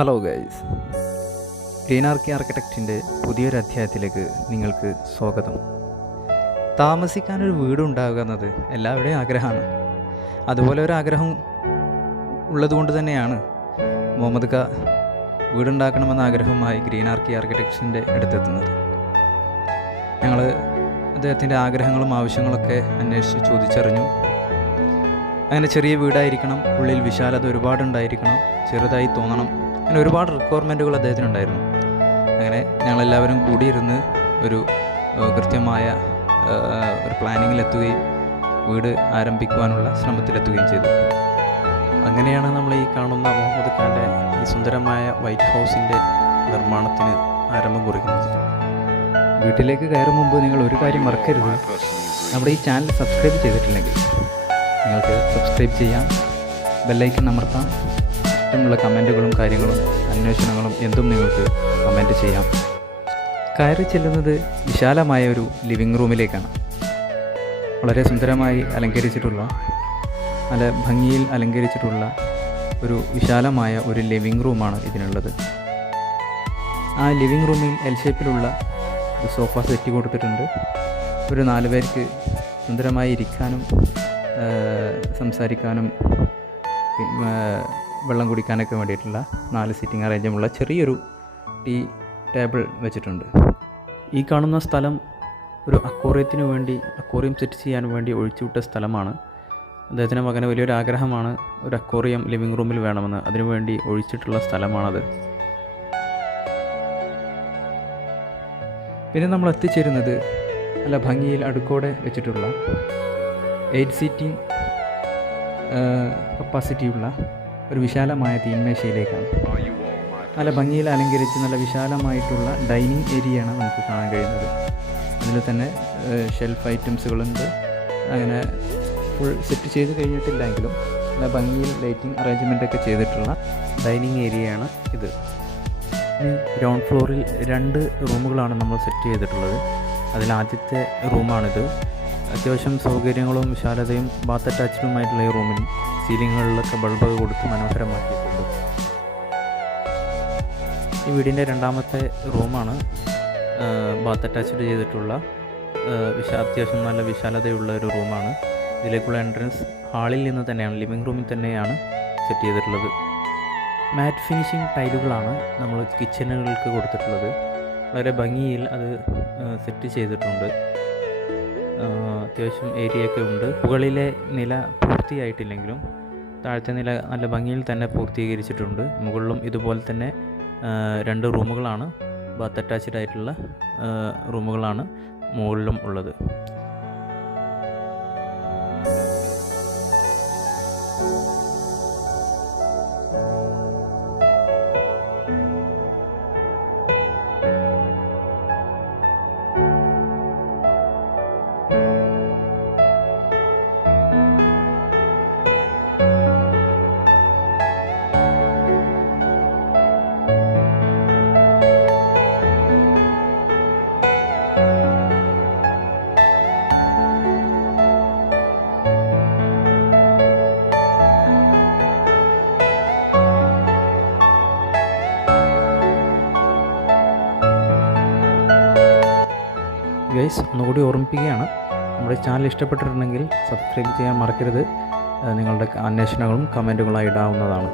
Hello guys, green ആർക്കി ആർക്കിടെക്റ്റിൻ്റെ പുതിയൊരു അധ്യായത്തിലേക്ക് നിങ്ങൾക്ക് സ്വാഗതം. താമസിക്കാനൊരു വീടുണ്ടാകുക എന്നത് എല്ലാവരുടെയും ആഗ്രഹമാണ്. അതുപോലെ ഒരു ആഗ്രഹം ഉള്ളതുകൊണ്ട് തന്നെയാണ് മുഹമ്മദ് ഖാ വീടുണ്ടാക്കണമെന്ന ആഗ്രഹവുമായി ഗ്രീൻ ആർക്കി ആർക്കിടെക്റ്റിൻ്റെ അടുത്തെത്തുന്നത്. ഞങ്ങൾ അദ്ദേഹത്തിൻ്റെ ആഗ്രഹങ്ങളും ആവശ്യങ്ങളൊക്കെ അന്വേഷിച്ച് ചോദിച്ചറിഞ്ഞു. അങ്ങനെ ചെറിയ വീടായിരിക്കണം, ഉള്ളിൽ വിശാലത ഒരുപാടുണ്ടായിരിക്കണം, ചെറുതായി തോന്നണം, അങ്ങനെ ഒരുപാട് റിക്വയർമെൻറ്റുകൾ അദ്ദേഹത്തിനുണ്ടായിരുന്നു. അങ്ങനെ ഞങ്ങളെല്ലാവരും കൂടിയിരുന്ന് ഒരു കൃത്യമായ ഒരു പ്ലാനിങ്ങിലെത്തുകയും വീട് ആരംഭിക്കുവാനുള്ള ശ്രമത്തിലെത്തുകയും ചെയ്തു. അങ്ങനെയാണ് നമ്മൾ ഈ കാണുന്ന മുഹമ്മദ് ഖാൻ്റെ ഈ സുന്ദരമായ വൈറ്റ് ഹൗസിൻ്റെ നിർമ്മാണത്തിന് ആരംഭം കുറിക്കുന്നത്. വീട്ടിലേക്ക് കയറും മുമ്പ് നിങ്ങൾ ഒരു കാര്യം മറക്കരുത്, നമ്മുടെ ഈ ചാനൽ സബ്സ്ക്രൈബ് ചെയ്തിട്ടില്ലെങ്കിൽ നിങ്ങൾക്ക് സബ്സ്ക്രൈബ് ചെയ്യാം, ബെല്ലൈക്കൺ അമർത്താം. ഇഷ്ടമുള്ള കമൻറ്റുകളും കാര്യങ്ങളും അന്വേഷണങ്ങളും എന്തും നിങ്ങൾക്ക് കമൻറ്റ് ചെയ്യാം. കയറി ചെല്ലുന്നത് വിശാലമായ ഒരു ലിവിങ് റൂമിലേക്കാണ്. വളരെ സുന്ദരമായി അലങ്കരിച്ചിട്ടുള്ള, നല്ല ഭംഗിയിൽ അലങ്കരിച്ചിട്ടുള്ള ഒരു വിശാലമായ ഒരു ലിവിങ് റൂമാണ് ഇതിനുള്ളത്. ആ ലിവിങ് റൂമിൽ എൽ ഷേപ്പിലുള്ള ഒരു സോഫ സെറ്റ് കൊടുത്തിട്ടുണ്ട്. ഒരു 4 പേർക്ക് സുന്ദരമായി ഇരിക്കാനും സംസാരിക്കാനും വെള്ളം കുടിക്കാനൊക്കെ വേണ്ടിയിട്ടുള്ള 4 സീറ്റിംഗ് അറേഞ്ചുമുള്ള ചെറിയൊരു ടീ ടേബിൾ വെച്ചിട്ടുണ്ട്. ഈ കാണുന്ന സ്ഥലം ഒരു അക്വേറിയം സെറ്റ് ചെയ്യാൻ വേണ്ടി ഒഴിച്ചുവിട്ട സ്ഥലമാണ്. അദ്ദേഹത്തിൻ്റെ മകന് വലിയൊരു ആഗ്രഹമാണ് ഒരു അക്വേറിയം ലിവിങ് റൂമിൽ വേണമെന്ന്. അതിനുവേണ്ടി ഒഴിച്ചിട്ടുള്ള സ്ഥലമാണത്. പിന്നെ നമ്മൾ എത്തിച്ചേരുന്നത് നല്ല ഭംഗിയിൽ അടുക്കോടെ വെച്ചിട്ടുള്ള 8 സീറ്റിംഗ് കപ്പാസിറ്റിയുള്ള ഒരു വിശാലമായ തീന്മേശയിലേക്കാണ്. നല്ല ഭംഗിയിൽ അലങ്കരിച്ച് നല്ല വിശാലമായിട്ടുള്ള ഡൈനിങ് ഏരിയയാണ് നമുക്ക് കാണാൻ കഴിയുന്നത്. അതിൽ തന്നെ ഷെൽഫ് ഐറ്റംസുകളുണ്ട്. അങ്ങനെ ഫുൾ സെറ്റ് ചെയ്ത് കഴിഞ്ഞിട്ടില്ലെങ്കിലും നല്ല ഭംഗിയിൽ ലൈറ്റിംഗ് അറേഞ്ച്മെൻ്റൊക്കെ ചെയ്തിട്ടുള്ള ഡൈനിങ് ഏരിയയാണ് ഇത്. ഗ്രൗണ്ട് ഫ്ലോറിൽ 2 റൂമുകളാണ് നമ്മൾ സെറ്റ് ചെയ്തിട്ടുള്ളത്. അതിൽ ആദ്യത്തെ റൂമാണിത്. അത്യാവശ്യം സൗകര്യങ്ങളും വിശാലതയും ബാത്ത് അറ്റാച്ച്ഡുമായിട്ടുള്ള ഈ റൂമിൽ സീലിങ്ങുകളിലൊക്കെ ബൾബൊക്കെ കൊടുത്ത് മനോഹരമാക്കിയിട്ടുണ്ട്. ഈ വീടിൻ്റെ 2ാമത്തെ റൂമാണ് ബാത്ത് അറ്റാച്ച്ഡ് ചെയ്തിട്ടുള്ള അത്യാവശ്യം നല്ല വിശാലതയുള്ള ഒരു റൂമാണ്. ഇതിലേക്കുള്ള എൻട്രൻസ് ഹാളിൽ നിന്ന് തന്നെയാണ്, ലിവിങ് റൂമിൽ തന്നെയാണ് സെറ്റ് ചെയ്തിട്ടുള്ളത്. മാറ്റ് ഫിനിഷിംഗ് ടൈലുകളാണ് നമ്മൾ കിച്ചണുകൾക്ക് കൊടുത്തിട്ടുള്ളത്. വളരെ ഭംഗിയിൽ അത് സെറ്റ് ചെയ്തിട്ടുണ്ട്. അത്യാവശ്യം ഏരിയയൊക്കെ ഉണ്ട്. മുകളിലെ നില പൂർത്തിയായിട്ടില്ലെങ്കിലും താഴത്തെ നില നല്ല ഭംഗിയിൽ തന്നെ പൂർത്തീകരിച്ചിട്ടുണ്ട്. മുകളിലും ഇതുപോലെ തന്നെ 2 റൂമുകളാണ്, ബാത്ത് അറ്റാച്ച്ഡ് ആയിട്ടുള്ള റൂമുകളാണ് മുകളിലും ഉള്ളത്. ഗൈസ്, ഒന്നുകൂടി ഓർമ്മിപ്പിക്കുകയാണ്, നമ്മുടെ ചാനൽ ഇഷ്ടപ്പെട്ടിട്ടുണ്ടെങ്കിൽ സബ്സ്ക്രൈബ് ചെയ്യാൻ മറക്കരുത്. നിങ്ങളുടെ അന്വേഷണങ്ങളും കമൻറ്റുകളായി ഇടാവുന്നതാണ്.